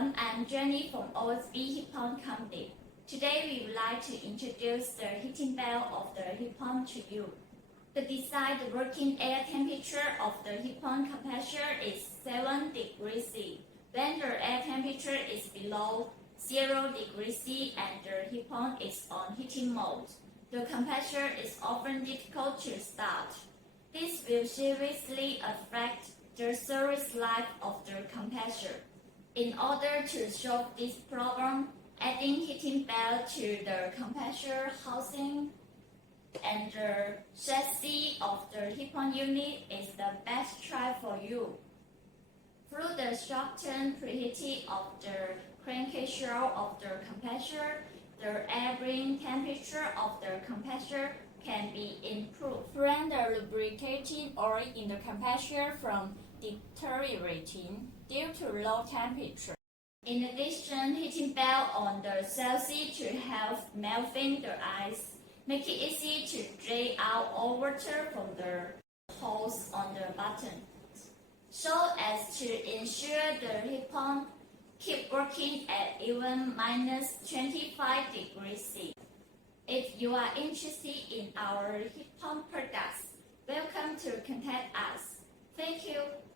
everyone, I'm Jenny from O.S.B Heat Pump Company. Today we would like to introduce the heating belt of the heat pump to you. To decide the working air temperature of the heat pump compressor is 7 degrees C. When the air temperature is below 0 degrees C and the heat pump is on heating mode, the compressor is often difficult to start. This will seriously affect the service life of the compressor. In order to solve this problem, adding heating belt to the compressor housing and the chassis of the heat pump unit is the best choice for you. Through the short-term preheating of the crankcase of the compressor, the ambient temperature of the compressor can be improved. Prevent the lubricating oil in the compressor from deteriorating due to low temperature. In addition, heating belt on the chassis to help melting the ice, make it easy to drain out all water from the holes on the button, so as to ensure the heat pump keep working at even minus 25 degrees C. If you are interested in our heat pump products, welcome to contact us. Thank you.